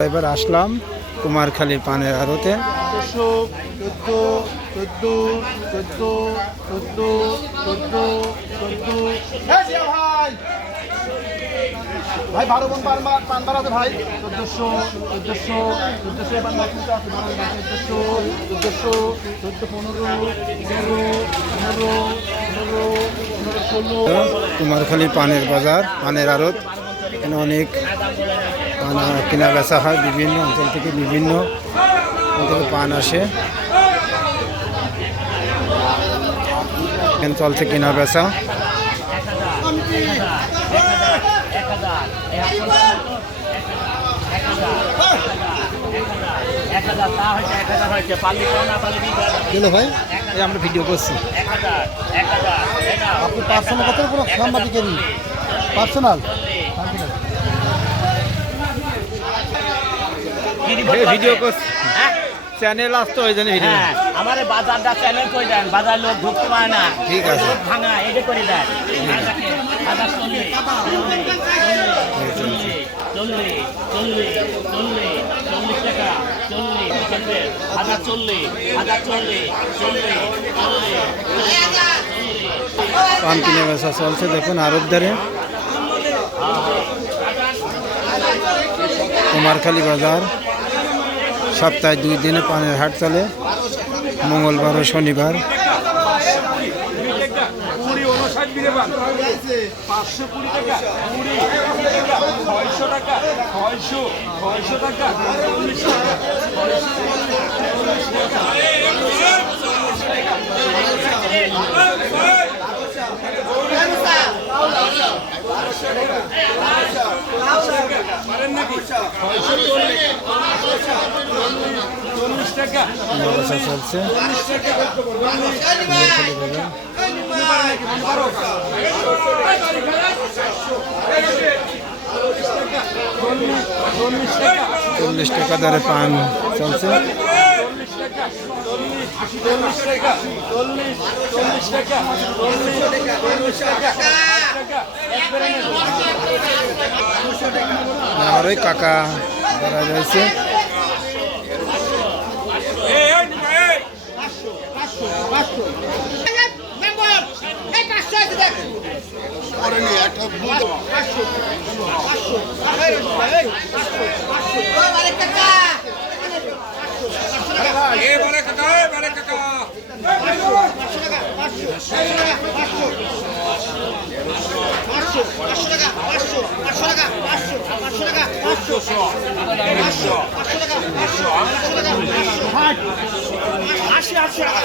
এবার আসলাম কুমারখালীর পানের আড়তে। কুমারখালী পানের বাজার পানের আড়ত। এখানে অনেক পান কেনা বেচা হয় বিভিন্ন অঞ্চল থেকে বিভিন্ন অঞ্চলে পান আসে। এখানে চলছে কেনা বেচা ভাই এই আমরা ভিডিও করছি। আপনি পার্সোনাল কত কোনো সাংবাদিকেরই। পার্সোনাল ভিডিও হ্যাঁ? চ্যানেল আসতো ওই জন্য ভিডিও হ্যাঁ আমার বাজারটা চ্যানেল করে দেন বাজার লোক ঢুকতে পারে না। ঠিক আছে। ভাঙা এটা করে দেন। চল্লিশ টাকা হাজার হাজার পান কিনে চলছে দেখুন আরবদারে। কুমারখালী বাজার। সপ্তাহে দুই দিনে পানের হাট চলে। মঙ্গলবার ও শনিবার। টাকা কুড়ি ছয়শো টাকা ছয়শো ছয়শো টাকা চল্লিশ টাকা চল্লিশ টাকা কিনে বেচা চলছে চল্লিশ টাকা দরে পান চলছে। চল্লিশ টাকা। চল্লিশ চল্লিশ টাকা চল্লিশ চল্লিশ টাকা চল্লিশ চল্লিশ টাকা ষাট টাকা একবারে নেব। আর ওই কাকা ধরা যাচ্ছে পাঁচশো টাকা পাঁচশো আশি পাঁচশো টাকা